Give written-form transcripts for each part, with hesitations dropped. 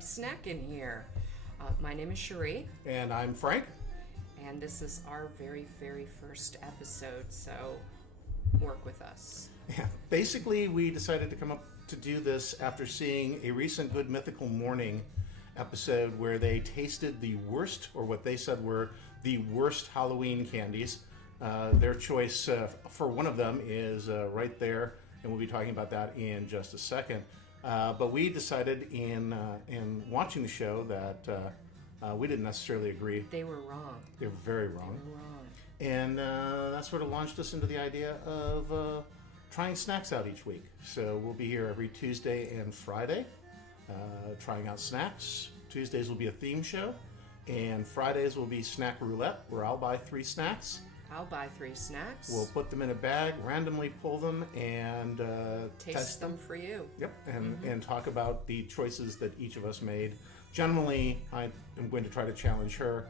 snacking here. My name is Cherie. And I'm Frank. And this is our very, very first episode, so work with us. Yeah, basically, we decided to come up to do this after seeing a recent Good Mythical Morning episode where they tasted the worst, or what they said were the worst Halloween candies. Their choice for one of them is right there, and we'll be talking about that in just a second. But we decided in watching the show that we didn't necessarily agree. They were wrong. They were very wrong. They were wrong. And that sort of launched us into the idea of trying snacks out each week. So we'll be here every Tuesday and Friday trying out snacks. Tuesdays will be a theme show, and Fridays will be snack roulette, where I'll buy 3 snacks. I'll buy 3 snacks. We'll put them in a bag, randomly pull them, and test them for you. Yep, and talk about the choices that each of us made. Generally, I am going to try to challenge her.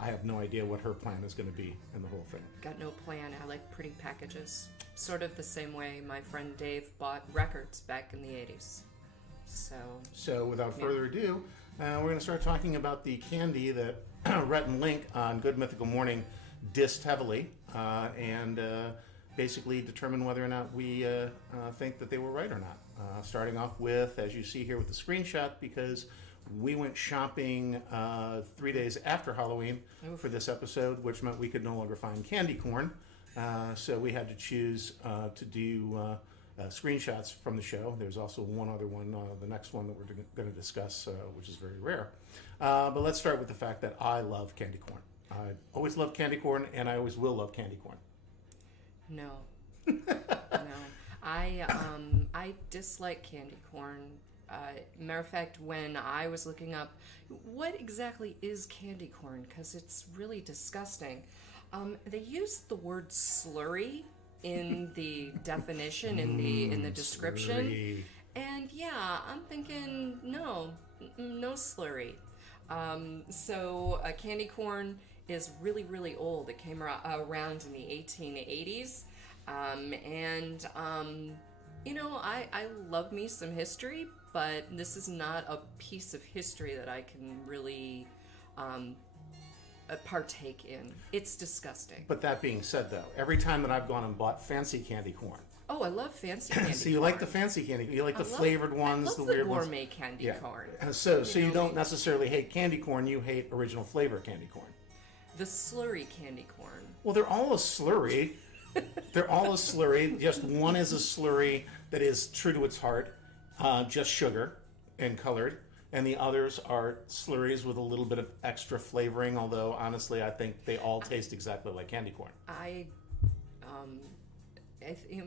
I have no idea what her plan is going to be in the whole thing. Got no plan. I like pretty packages. Sort of the same way my friend Dave bought records back in the 80s. So without further ado, we're going to start talking about the candy that Rhett and Link on Good Mythical Morning dissed heavily, and basically determine whether or not we think that they were right or not. Starting off with, as you see here with the screenshot, because we went shopping 3 days after Halloween for this episode, which meant we could no longer find candy corn. So we had to choose to do screenshots from the show. There's also one other one, the next one that we're going to discuss, which is very rare. But let's start with the fact that I love candy corn. I always loved candy corn, and I always will love candy corn. No. No. I dislike candy corn. Matter of fact, when I was looking up what exactly is candy corn, because it's really disgusting, they used the word slurry in the definition, in the description. Slurry. And yeah, I'm thinking, no slurry. So candy corn is really, really old. It came around in the 1880s. I love me some history, but this is not a piece of history that I can really partake in. It's disgusting. But that being said, though, every time that I've gone and bought fancy candy corn. Oh, I love fancy candy corn. So you like the fancy candy? You like the flavored ones, the weird gourmet ones? candy corn. And so you don't necessarily hate candy corn. You hate original flavor candy corn. The slurry candy corn. Well, they're all a slurry. They're all a slurry. Just one is a slurry that is true to its heart, just sugar and colored. And the others are slurries with a little bit of extra flavoring, although honestly I think they all taste exactly like candy corn.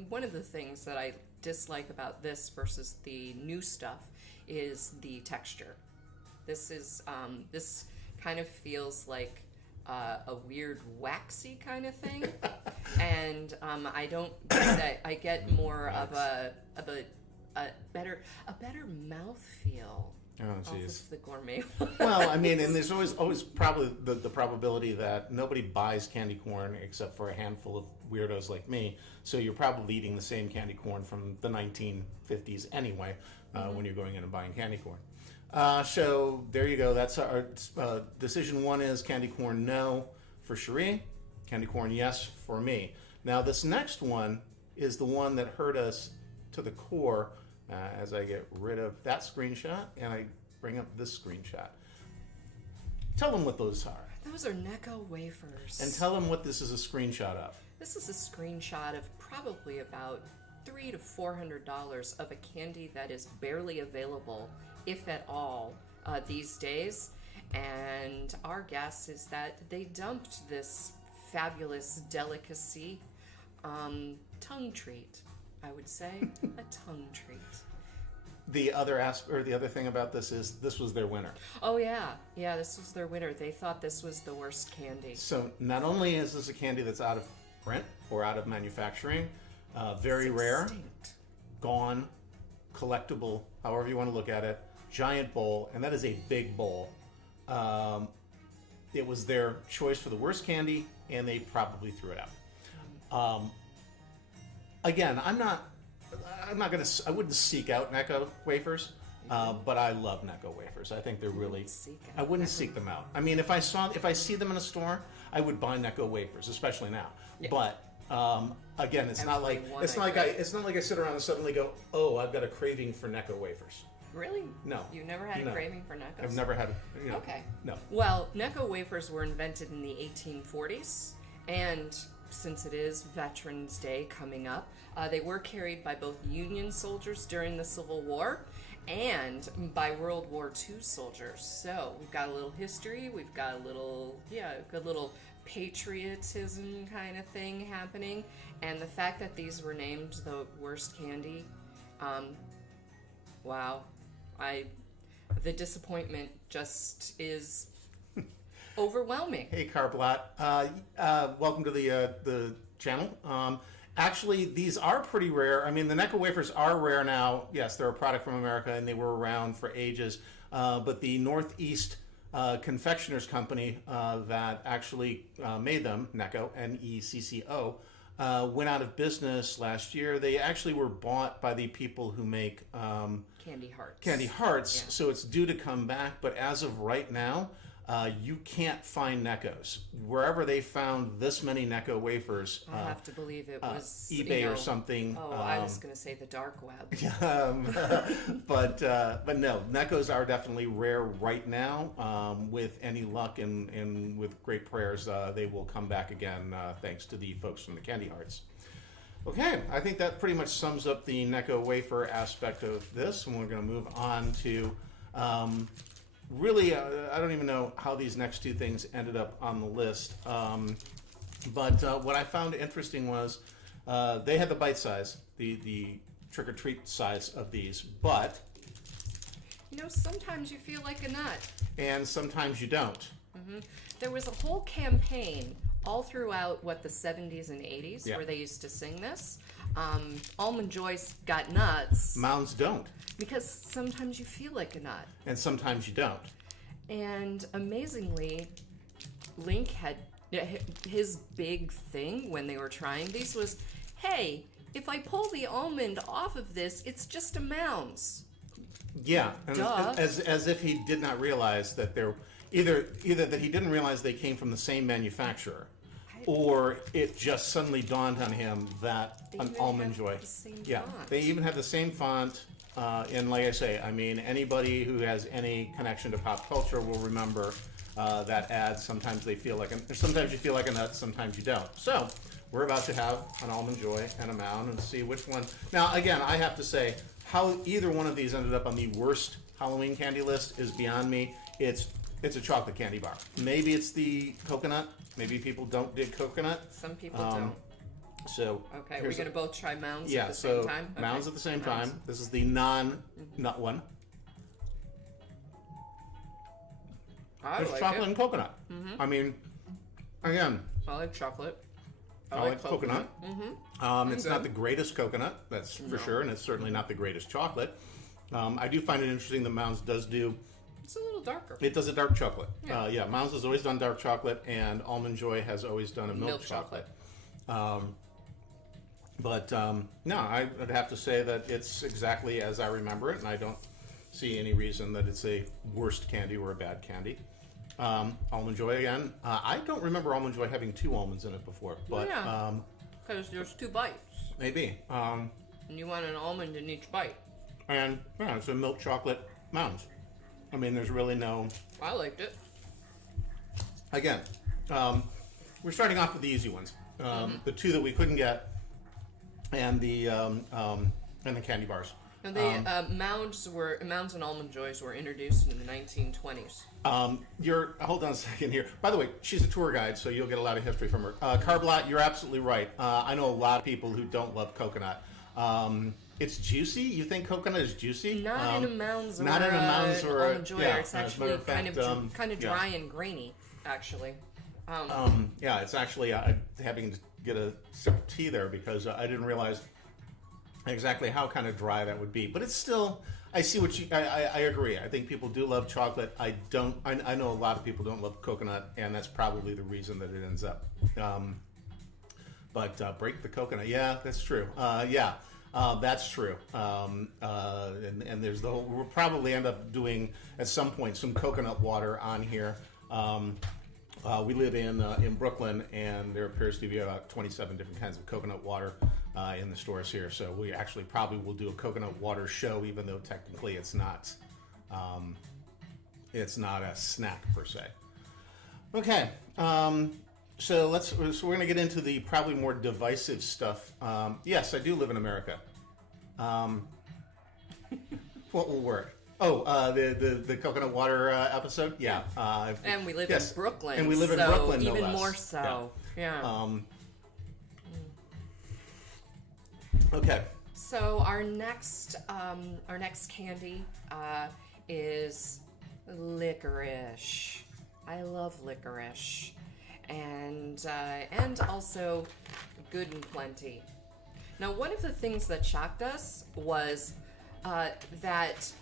One of the things that I dislike about this versus the new stuff is the texture. This kind of feels like a weird waxy kind of thing, and I don't get that. I get more of a better mouthfeel. Oh, geez. Off of the gourmet. Well, I mean, and there's always probably the probability that nobody buys candy corn except for a handful of weirdos like me. So you're probably eating the same candy corn from the 1950s anyway, when you're going in and buying candy corn. So there you go. That's our decision. One is candy corn no for Cherie, candy corn yes for me. Now this next one is the one that hurt us to the core. As I get rid of that screenshot and I bring up this screenshot. Tell them what those are. Those are Necco wafers. And tell them what this is a screenshot of. This is a screenshot of probably about $300 to $400 of a candy that is barely available, if at all, these days. And our guess is that they dumped this fabulous delicacy, tongue treat. I would say a tongue treat. The other thing about this is this was their winner. Oh yeah, this was their winner. They thought this was the worst candy. So not only is this a candy that's out of print or out of manufacturing, very rare, gone, collectible, however you want to look at it, giant bowl, and that is a big bowl. It was their choice for the worst candy, and they probably threw it out. Again, I wouldn't seek out Necco wafers. But I love Necco wafers. I think they're really. Seek I out wouldn't Necco. seek them out. I mean, if I see them in a store, I would buy Necco wafers, especially now. Yeah. But again, it's not like Everyone it's I not like crave. it's not like I sit around and suddenly go, oh, I've got a craving for Necco wafers. Really? No. You never had No. a craving for Neccos? I've never had. Okay. No. Well, Necco wafers were invented in the 1840s, and since it is Veterans Day coming up, they were carried by both Union soldiers during the Civil War and by World War II soldiers. So we've got a little history, we've got a little, good little patriotism kind of thing happening, and the fact that these were named the worst candy, wow, the disappointment just is overwhelming. Hey, Carblat. Welcome to the channel. Actually, these are pretty rare. I mean, the Necco wafers are rare now. Yes, they're a product from America, and they were around for ages. But the Northeast Confectioners Company that actually made them, Necco, Necco, went out of business last year. They actually were bought by the people who make Candy hearts. Candy Hearts, Yeah. so it's due to come back. But as of right now, you can't find Neccos. Wherever they found this many Necco wafers, I have to believe it was eBay or something. Oh, I was going to say the dark web. But no, Neccos are definitely rare right now. With any luck and with great prayers, they will come back again, thanks to the folks from the Candy Hearts. Okay, I think that pretty much sums up the Necco wafer aspect of this, and we're going to move on to really, I don't even know how these next two things ended up on the list. But what I found interesting was they had the bite size, the trick or treat size of these, but Sometimes you feel like a nut. and sometimes you don't. There was a whole campaign all throughout, the 70s and 80s, Yeah. where they used to sing this. Almond Joy's got nuts, Mounds don't, because sometimes you feel like a nut. and sometimes you don't. And amazingly, Link had his big thing when they were trying these was, hey, if I pull the almond off of this, it's just a Mounds. Yeah, and Duh. as if he did not realize that they're either that he didn't realize they came from the same manufacturer, or it just suddenly dawned on him that They an even Almond have Joy. the same Yeah, font. they even have the same font. And like I say, I mean, anybody who has any connection to pop culture will remember that ad. Sometimes they feel like sometimes you feel like a nut, sometimes you don't. So we're about to have an Almond Joy and a Mound and see which one. Now, again, I have to say, how either one of these ended up on the worst Halloween candy list is beyond me. It's a chocolate candy bar. Maybe it's the coconut. Maybe people don't dig coconut. Some people don't. So Okay, we're here's going to both try Mounds yeah, at the so same time? Okay. Mounds at the same Mounds. time. This is the non-nut one. I There's like chocolate it. and coconut. I mean, again, I like chocolate. I like coconut. It's not good. the greatest coconut, that's for sure, and it's certainly not the greatest chocolate. I do find it interesting that Mounds does do, It's a little darker. it does a dark chocolate. Yeah. Mounds has always done dark chocolate, and Almond Joy has always done a milk chocolate. No, I would have to say that it's exactly as I remember it, and I don't see any reason that it's a worst candy or a bad candy. Almond Joy again. I don't remember Almond Joy having two almonds in it before, but Yeah. Because there's 2 bites, maybe. and you want an almond in each bite. And yeah, it's a milk chocolate Mounds. I mean, there's really no. I liked it. Again, we're starting off with the easy ones. The two that we couldn't get, and the candy bars. And they Mounds and Almond Joys were introduced in the 1920s. Hold on a second here. By the way, she's a tour guide, so you'll get a lot of history from her. Carblat, you're absolutely right. I know a lot of people who don't love coconut. It's juicy. You think coconut is juucy? Not in a Mounds or not in a Mounds or Almond Joy. yeah, It's as a actually matter of fact, kind of yeah. dry and grainy, actually. Yeah, it's actually having to get a sip of tea there because I didn't realize exactly how kind of dry that would be. But it's still, I see what I agree. I think people do love chocolate. I don't. I know a lot of people don't love coconut, and that's probably the reason that it ends up. But break the coconut. Yeah, that's true. Yeah. That's true. And there's the whole. We'll probably end up doing at some point some coconut water on here. We live in Brooklyn, and there appears to be about 27 different kinds of coconut water in the stores here. So we actually probably will do a coconut water show, even though technically it's not a snack per se. Okay. So we're going to get into the probably more divisive stuff. Yes, I do live in America. What will work? Oh, the coconut water episode? Yeah. And we live yes. in Brooklyn. And we live in so Brooklyn, no even less. more so. Yeah. Okay. So our next candy is licorice. I love licorice, and also Good and Plenty. Now, one of the things that shocked us was that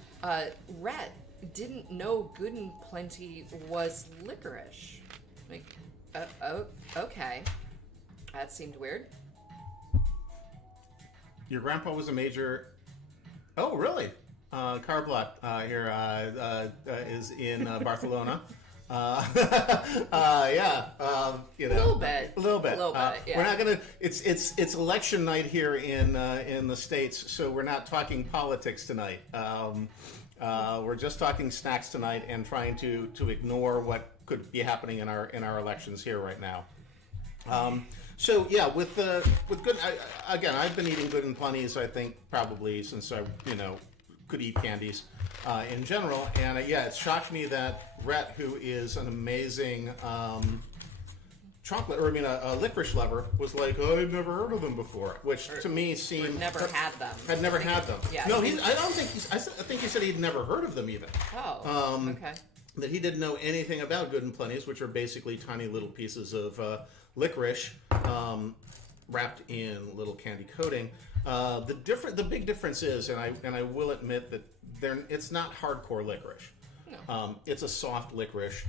Rhett didn't know Good and Plenty was licorice. Like, okay, that seemed weird. Your grandpa was a major. Oh, really? Carblot here is in Barcelona. Yeah, you know, A little bit. Yeah. We're not gonna. It's election night here in the States, so we're not talking politics tonight. We're just talking snacks tonight and trying to ignore what could be happening in our elections here right now. So yeah, with Good, again, I've been eating Good and Plenty's, I think, probably since I could eat candies in general, and yeah, it shocked me that Rhett, who is an amazing a licorice lover, was like, oh, I've never heard of them before, which to me seemed Never had them. had never had them. Yeah. No, I don't think I think he said he'd never heard of them even. Oh. Okay. That he didn't know anything about Good and Plenty's, which are basically tiny little pieces of licorice wrapped in little candy coating. The big difference is, and I will admit that it's not hardcore licorice. No. It's a soft licorice.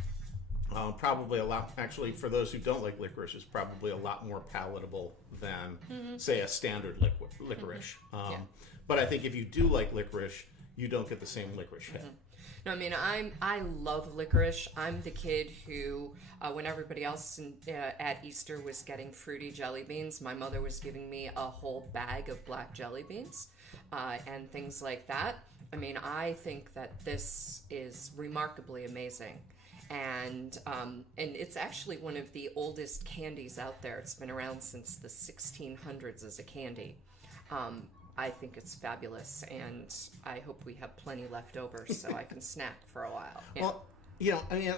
Probably a lot. Actually, for those who don't like licorice, it's probably a lot more palatable than, say, a standard licorice. Yeah. But I think if you do like licorice, you don't get the same licorice hit. No, I mean, I love licorice. I'm the kid who, when everybody else at Easter was getting fruity jelly beans, my mother was giving me a whole bag of black jelly beans and things like that. I mean, I think that this is remarkably amazing. And it's actually one of the oldest candies out there. It's been around since the 1600s as a candy. I think it's fabulous, and I hope we have plenty left over so I can snack for a while. Yeah. Well, I mean,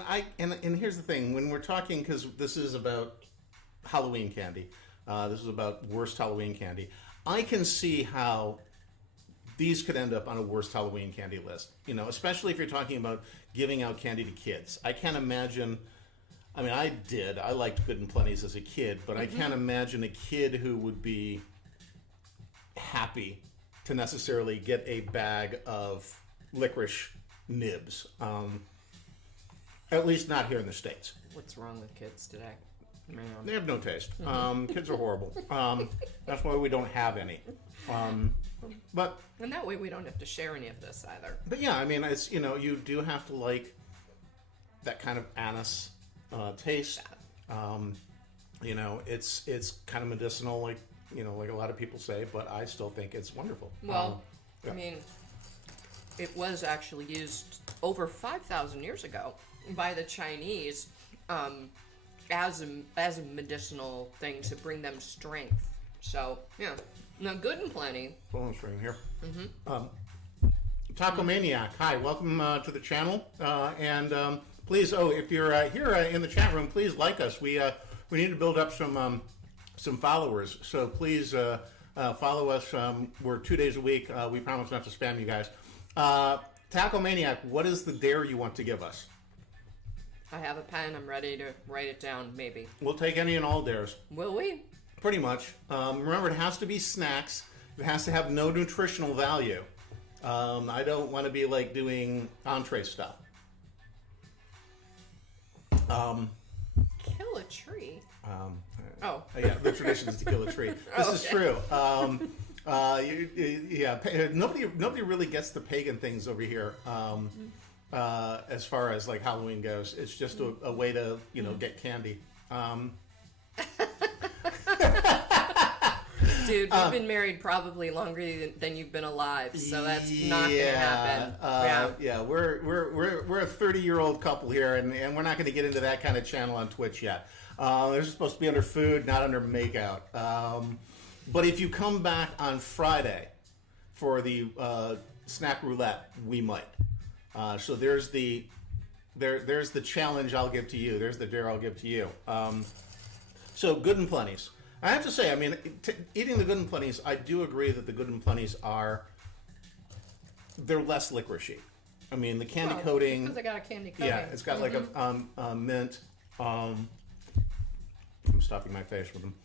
and here's the thing: when we're talking, because this is about Halloween candy, this is about worst Halloween candy. I can see how these could end up on a worst Halloween candy list. Especially if you're talking about giving out candy to kids. I can't imagine. I mean, I liked Good and Plenty's as a kid, but I can't imagine a kid who would be happy to necessarily get a bag of licorice nibs. At least not here in the States. What's wrong with kids today? Man. They have no taste. Kids are horrible. That's why we don't have any. But And that way we don't have to share any of this either. But yeah, I mean, it's you do have to like that kind of anise taste. It's kind of medicinal, like a lot of people say, but I still think it's wonderful. Well, yeah. I mean, it was actually used over 5,000 years ago by the Chinese as a medicinal thing to bring them strength. So, yeah. Now, Good and Plenty. Hold on a second here. Taco Maniac, hi, welcome to the channel. And please, if you're here in the chat room, please like us. We need to build up some followers, so please follow us. We're 2 days a week. We promise not to spam you guys. Taco Maniac, what is the dare you want to give us? I have a pen. I'm ready to write it down, maybe. We'll take any and all dares. Will we? Pretty much. Remember, it has to be snacks. It has to have no nutritional value. I don't want to be like doing entree stuff. Kill a tree. Yeah, the tradition is to kill a tree. This is true. Nobody really gets the pagan things over here. As far as like Halloween goes, it's just a way to get candy. Dude, we've been married probably longer than you've been alive, so that's not going to happen. We're a 30-year-old couple here, and we're not going to get into that kind of channel on Twitch yet. They're supposed to be under food, not under makeout. But if you come back on Friday for the snack roulette, we might. So there's the challenge I'll give to you. There's the dare I'll give to you. So Good and Plenty's. I have to say, I mean, eating the Good and Plenty's, I do agree that the Good and Plenty's they're less licorice-y. I mean, the candy coating. Because they got a candy coating. Yeah, it's got like a mint. I'm stuffing my face with them.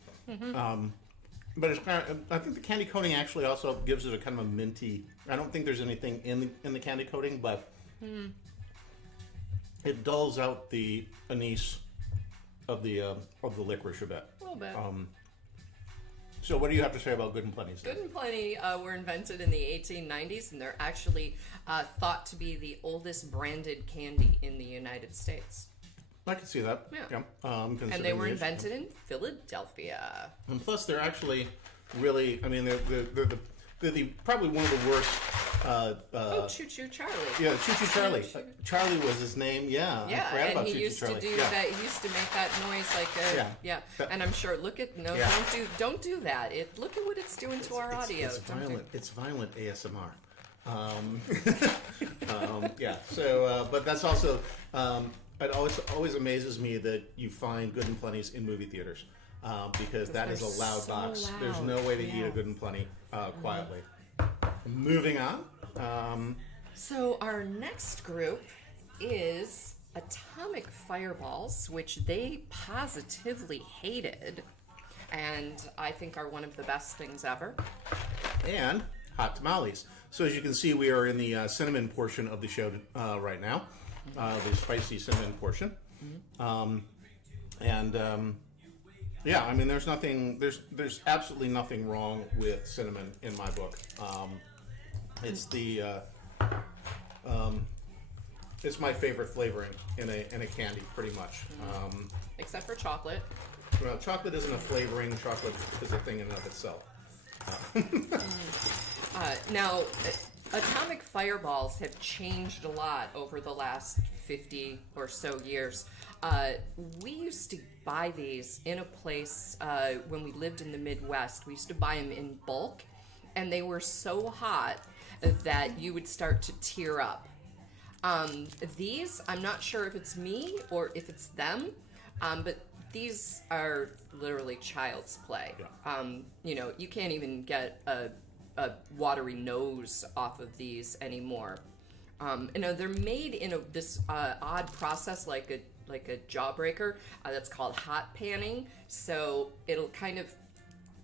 But it's kind of, I think the candy coating actually also gives it a kind of a minty. I don't think there's anything in the candy coating, but it dulls out the anise of the licorice a bit. A little bit. So what do you have to say about Good and Plenty's? Good and Plenty were invented in the 1890s, and they're actually thought to be the oldest branded candy in the United States. I can see that. Yeah. And they were invented in Philadelphia. And plus, they're actually really. I mean, they're probably one of the worst. Choo Choo Charlie. Yeah, Choo Choo Charlie. Charlie was his name. Yeah. Yeah, I forgot about and he Choo Choo used Charlie. to do that. He used to make that noise like a Yeah. And I'm sure. Look at don't do that. Look at what it's doing to our audio. It's violent. It's violent ASMR. Yeah. So, but that's also. It always amazes me that you find Good and Plenty's in movie theaters because that is a loud box. Loud. There's no way to eat a Good and Plenty quietly. Moving on. So our next group is Atomic Fireballs, which they positively hated, and I think are one of the best things ever. And hot tamales. So as you can see, we are in the cinnamon portion of the show right now. The spicy cinnamon portion. Yeah, I mean, there's absolutely nothing wrong with cinnamon in my book. It's it's my favorite flavoring in a candy, pretty much. Except for chocolate. Well, chocolate isn't a flavoring. Chocolate is a thing in and of itself. Now, Atomic Fireballs have changed a lot over the last 50 or so years. We used to buy these in a place when we lived in the Midwest. We used to buy them in bulk, and they were so hot that you would start to tear up. These, I'm not sure if it's me or if it's them, but these are literally child's play. Yeah. You can't even get a watery nose off of these anymore. They're made in this odd process, like a jawbreaker, that's called hot panning. So it'll kind of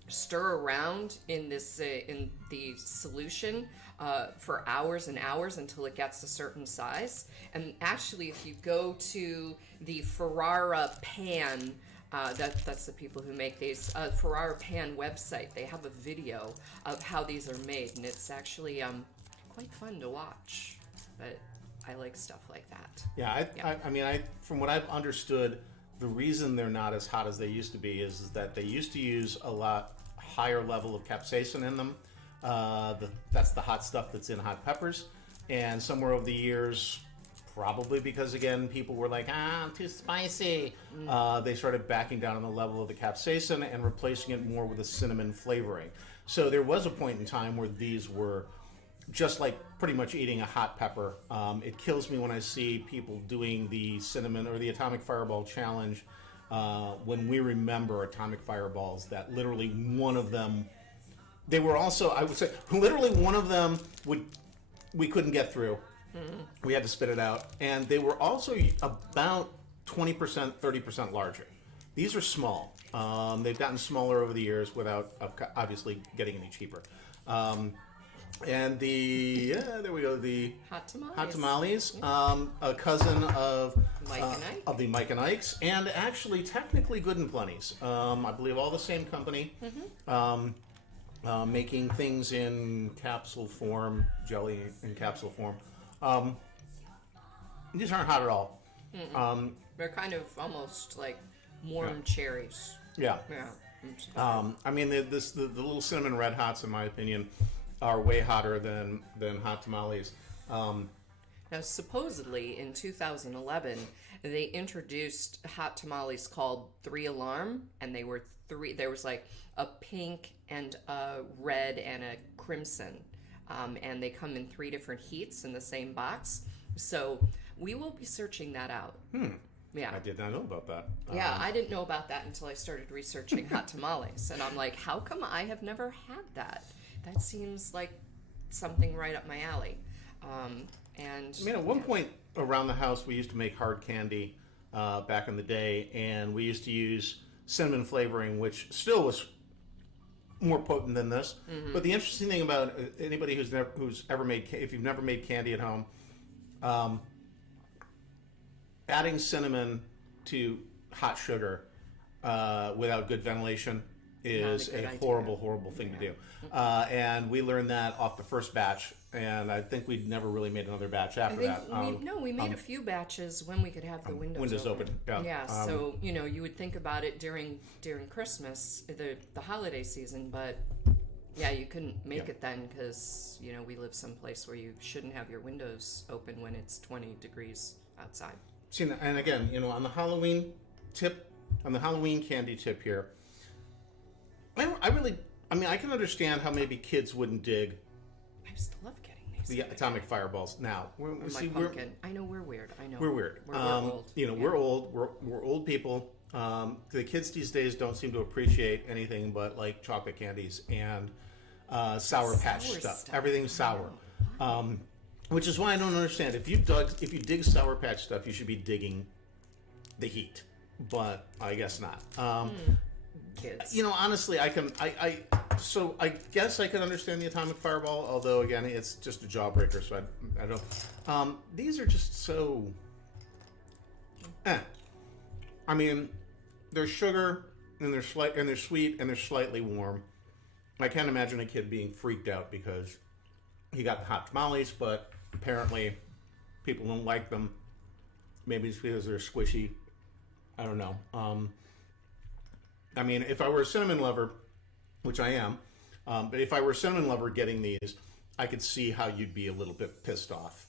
stir around in in the solution for hours and hours until it gets a certain size. And actually, if you go to the Ferrara Pan, that's the people who make these, Ferrara Pan website, they have a video of how these are made, and it's actually quite fun to watch. But I like stuff like that. Yeah, I mean, from what I've understood, the reason they're not as hot as they used to be is that they used to use a lot higher level of capsaicin in them. That's the hot stuff that's in hot peppers. And somewhere over the years, probably because, again, people were like, too spicy, they started backing down on the level of the capsaicin and replacing it more with a cinnamon flavoring. So there was a point in time where these were just like pretty much eating a hot pepper. It kills me when I see people doing the cinnamon or the Atomic Fireball challenge when we remember Atomic Fireballs, that literally one of them, they were also, I would say, literally one of them we couldn't get through. We had to spit it out. And they were also about 20%, 30% larger. These are small. They've gotten smaller over the years without obviously getting any cheaper. And there we go, the Hot Tamales, a cousin of Mike and Ike. Of the Mike and Ikes, and actually technically Good and Plenty's. I believe all the same company. making things in capsule form, jelly in capsule form. These aren't hot at all. They're kind of almost like warm cherries. Yeah. Yeah. I mean, the little cinnamon red hots, in my opinion, are way hotter than hot tamales. Now, supposedly in 2011, they introduced hot tamales called 3 Alarm, and they were three. There was like a pink and a red and a crimson, and they come in 3 different heats in the same box. So we will be searching that out. Yeah. I did not know about that. Yeah, I didn't know about that until I started researching hot tamales, and I'm like, how come I have never had that? That seems like something right up my alley. And I mean, at one point around the house, we used to make hard candy back in the day, and we used to use cinnamon flavoring, which still was more potent than this. But the interesting thing about anybody who's ever made, if you've never made candy at home, adding cinnamon to hot sugar without good ventilation is a horrible thing to do. And we learned that off the first batch, and I think we'd never really made another batch after that. We made a few batches when we could have the windows open. Yeah. So you would think about it during Christmas, the holiday season, but yeah, you couldn't make it then because we live someplace where you shouldn't have your windows open when it's 20 degrees outside. See, and again, on the Halloween candy tip here, I can understand how maybe kids wouldn't dig I just love getting these. the atomic fireballs. Now, pumpkin. I know we're weird. I know we're weird. We're old. We're old. We're old people. The kids these days don't seem to appreciate anything but like chocolate candies and sour patch stuff. Everything's sour. Which is why I don't understand. If you dig Sour Patch stuff, you should be digging the heat. But I guess not. Kids. Honestly, I guess I can understand the atomic fireball. Although again, it's just a jawbreaker, so I don't. These are just so. I mean, there's sugar and they're sweet and they're slightly warm. I can't imagine a kid being freaked out because he got hot tamales, but apparently people don't like them. Maybe it's because they're squishy. I don't know. I mean, if I were a cinnamon lover, which I am, but if I were a cinnamon lover getting these, I could see how you'd be a little bit pissed off